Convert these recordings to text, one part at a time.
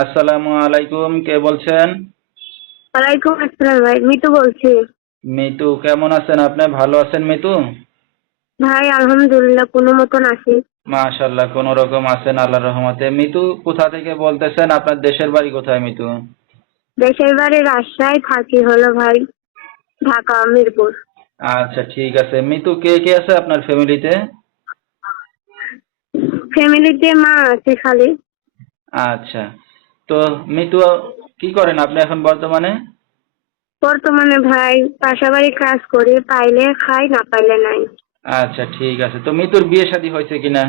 আসসালামু আলাইকুম কে বলছেন? ওয়ালাইকুম আসসালাম ভাই মিতু বলছি। মিতু কেমন আছেন আপনি? ভালো আছেন মিতু? ভাই আলহামদুলিল্লাহ কোনো মতন আছি। মাশাল্লাহ কোন রকম আছেন আল্লাহর রহমতে। মিতু কোথা থেকে বলতেছেন? আপনার দেশের বাড়ি কোথায় মিতু? দেশের বাড়ি রাজশাহী থাকি হলো ভাই ঢাকা মিরপুর। আচ্ছা ঠিক আছে। মিতু কে কে আছে আপনার ফ্যামিলিতে? ফ্যামিলিতে মা আছে খালি। আচ্ছা। তো মিতু কি করেন আপনি এখন বর্তমানে? বর্তমানে ভাই পাশাবাড়ি কাজ করি পাইলে খাই না পাইলে নাই। আচ্ছা ঠিক আছে। তো মিতুর বিয়ে শাদী হয়েছে কিনা?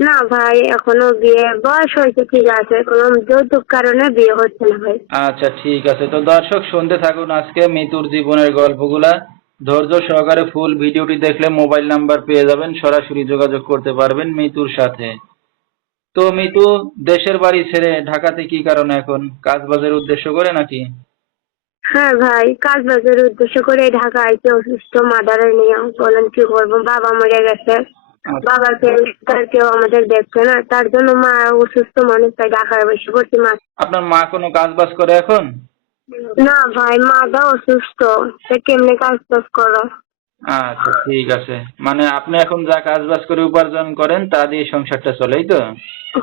না ভাই এখনও বিয়ে বয়স হয়েছে ঠিক আছে। কোনো যৌতুক কারণে বিয়ে হচ্ছে না ভাই। আচ্ছা ঠিক আছে। তো দর্শক শুনতে থাকুন আজকে মিতুর জীবনের গল্পগুলা। ধৈর্য সহকারে ফুল ভিডিওটি দেখলে মোবাইল নাম্বার পেয়ে যাবেন। সরাসরি যোগাযোগ করতে পারবেন মিতুর সাথে। তো মিতু দেশের বাড়ি ছেড়ে ঢাকাতে কি কারণে এখন? কাজ বাজের উদ্দেশ্য করে নাকি? হ্যাঁ ভাই কাজ বাজার উদ্দেশ্য করে ঢাকা আইতে অসুস্থ মাদারে নিয়ে বলেন কি করব বাবা মরে গেছে। বাবাকে তার কেউ আমাদের দেখছে না তার জন্য মা অসুস্থ মানুষ তাই ঢাকায় বসে পড়ছি মা। আপনার মা কোনো কাজ বাজ করে এখন? না ভাই মা মাটা অসুস্থ কেমনে কাজ বাজ করো? আচ্ছা ঠিক আছে। মানে আপনি এখন যা কাজ বাজ করে উপার্জন করেন তা দিয়ে সংসারটা চলেই তো?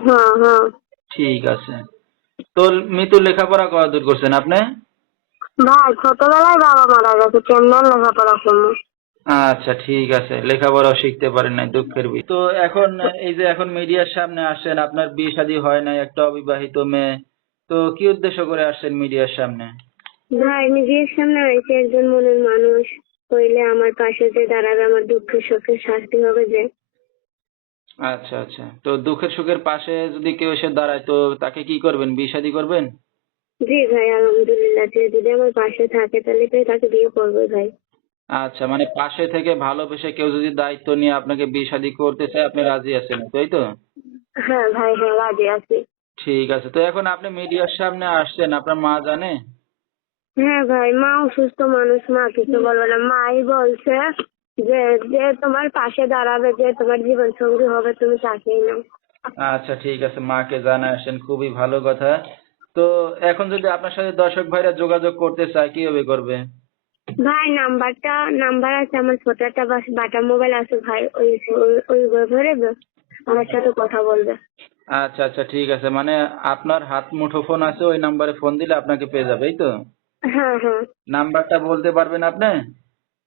হ্যাঁ হ্যাঁ। ঠিক আছে। তো মিতু লেখাপড়া করা দূর করছেন আপনি? ভাই ছোটবেলায় বাবা মারা গেছে কেমনে লেখাপড়া করব আচ্ছা ঠিক আছে। লেখাপড়াও শিখতে পারেন নাই দুঃখের বিষয়। তো এখন এই যে এখন মিডিয়ার সামনে আসেন আপনার বিয়ে শাদী হয় নাই একটা অবিবাহিত মেয়ে। তো কি উদ্দেশ্য করে আসছেন মিডিয়ার সামনে? ভাই নিজের সামনে হয়েছে একজন মনের মানুষ। হইলে আমার পাশে যে দাঁড়াবে আমার দুঃখে সুখে শান্তি হবে যে। আচ্ছা আচ্ছা। তো দুঃখের সুখের পাশে যদি কেউ এসে দাঁড়ায় তো তাকে কি করবেন? বিয়ে শাদী করবেন? জি ভাই আলহামদুলিল্লাহ। যে যদি আমার পাশে থাকে তাহলে তো তাকে বিয়ে করবে ভাই। আচ্ছা মানে পাশে থেকে ভালোবেসে কেউ যদি দায়িত্ব নিয়ে আপনাকে বিয়ে শাদী করতে চায় আপনি রাজি আছেন তাই তো? হ্যাঁ ভাই হ্যাঁ রাজি আছি। ঠিক আছে। তো এখন আপনি মিডিয়ার সামনে আসছেন আপনার মা জানে? হ্যাঁ ভাই মা অসুস্থ মানুষ মা কিছু বলবে না। মাই বলছে যে যে তোমার পাশে দাঁড়াবে যে তোমার জীবন সঙ্গী হবে তুমি তাকেই নাও। আচ্ছা ঠিক আছে মাকে জানায় আসেন খুবই ভালো কথা। তো এখন যদি আপনার সাথে দর্শক ভাইরা যোগাযোগ করতে চায় কীভাবে করবে? ভাই নাম্বারটা নাম্বার আছে আমার ছোট একটা বাস- বাটা মোবাইল আছে ভাই ওই ওই- ওই ধরে আমার সাথে কথা বলবে। আচ্ছা আচ্ছা ঠিক আছে মানে আপনার হাত মুঠো ফোন আছে ওই নাম্বারে ফোন দিলে আপনাকে পেয়ে যাবে এই তো? হ্যাঁ হ্যাঁ। নাম্বারটা বলতে পারবেন আপনি?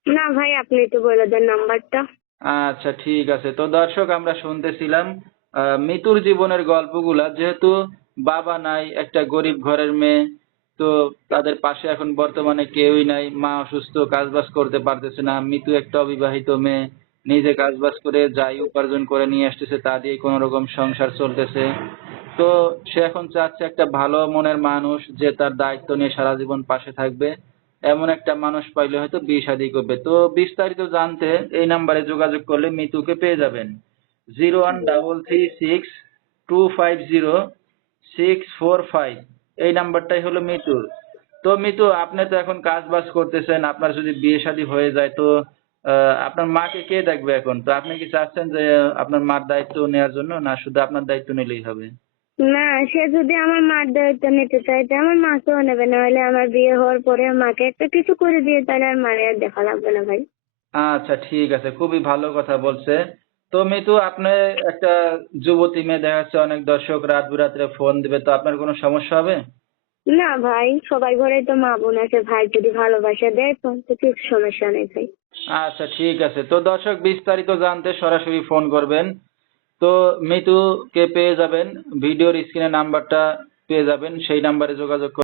না ভাই আপনি একটু বলে দেন নাম্বারটা। আচ্ছা ঠিক আছে। তো দর্শক আমরা শুনতেছিলাম মিতুর জীবনের গল্পগুলা। যেহেতু বাবা নাই একটা গরিব ঘরের মেয়ে তো তাদের পাশে এখন বর্তমানে কেউই নাই। মা অসুস্থ কাজবাজ করতে পারতেছে না। মিতু একটা অবিবাহিত মেয়ে নিজে কাজবাজ করে যাই উপার্জন করে নিয়ে আসতেছে তা দিয়ে কোনো রকম সংসার চলতেছে। তো সে এখন চাচ্ছে একটা ভালো মনের মানুষ যে তার দায়িত্ব নিয়ে সারা জীবন পাশে থাকবে। এমন একটা মানুষ পাইলে হয়তো বিয়ে শাদী করবে। তো বিস্তারিত জানতে এই নাম্বারে যোগাযোগ করলে মিতুকে পেয়ে যাবেন। Zero one double three six two five zero six four five. এই নাম্বারটাই হলো মিতুর। তো মিতু, আপনি তো এখন কাজ বাজ করতেছেন, আপনার যদি বিয়ে শাদী হয়ে যায় তো আপনার মাকে কে দেখবে এখন? তো আপনি কি চাচ্ছেন যে আপনার মার দায়িত্ব নেওয়ার জন্য, না শুধু আপনার দায়িত্ব নিলেই হবে? না সে যদি আমার মার দায়িত্ব নিতে চায় তো আমার মাকেও নেবে না হলে আমার বিয়ে হওয়ার পরে মাকে একটা কিছু করে দিয়ে তাহলে আর মারে আর দেখা লাগবে না ভাই। আচ্ছা ঠিক আছে খুবই ভালো কথা বলছে। তো মিতু আপনি একটা যুবতী মেয়ে দেখা যাচ্ছে অনেক দর্শক রাত বিরাত্রে ফোন দিবে তো আপনার কোনো সমস্যা হবে? না ভাই সবাই ঘরে তো মা বোন আছে ভাই যদি ভালোবাসা দেয় তো কিছু সমস্যা নেই ভাই। আচ্ছা ঠিক আছে তো দর্শক বিস্তারিত জানতে সরাসরি ফোন করবেন। তো মিতুকে পেয়ে যাবেন ভিডিওর স্ক্রিনে নাম্বারটা পেয়ে যাবেন সেই নাম্বারে যোগাযোগ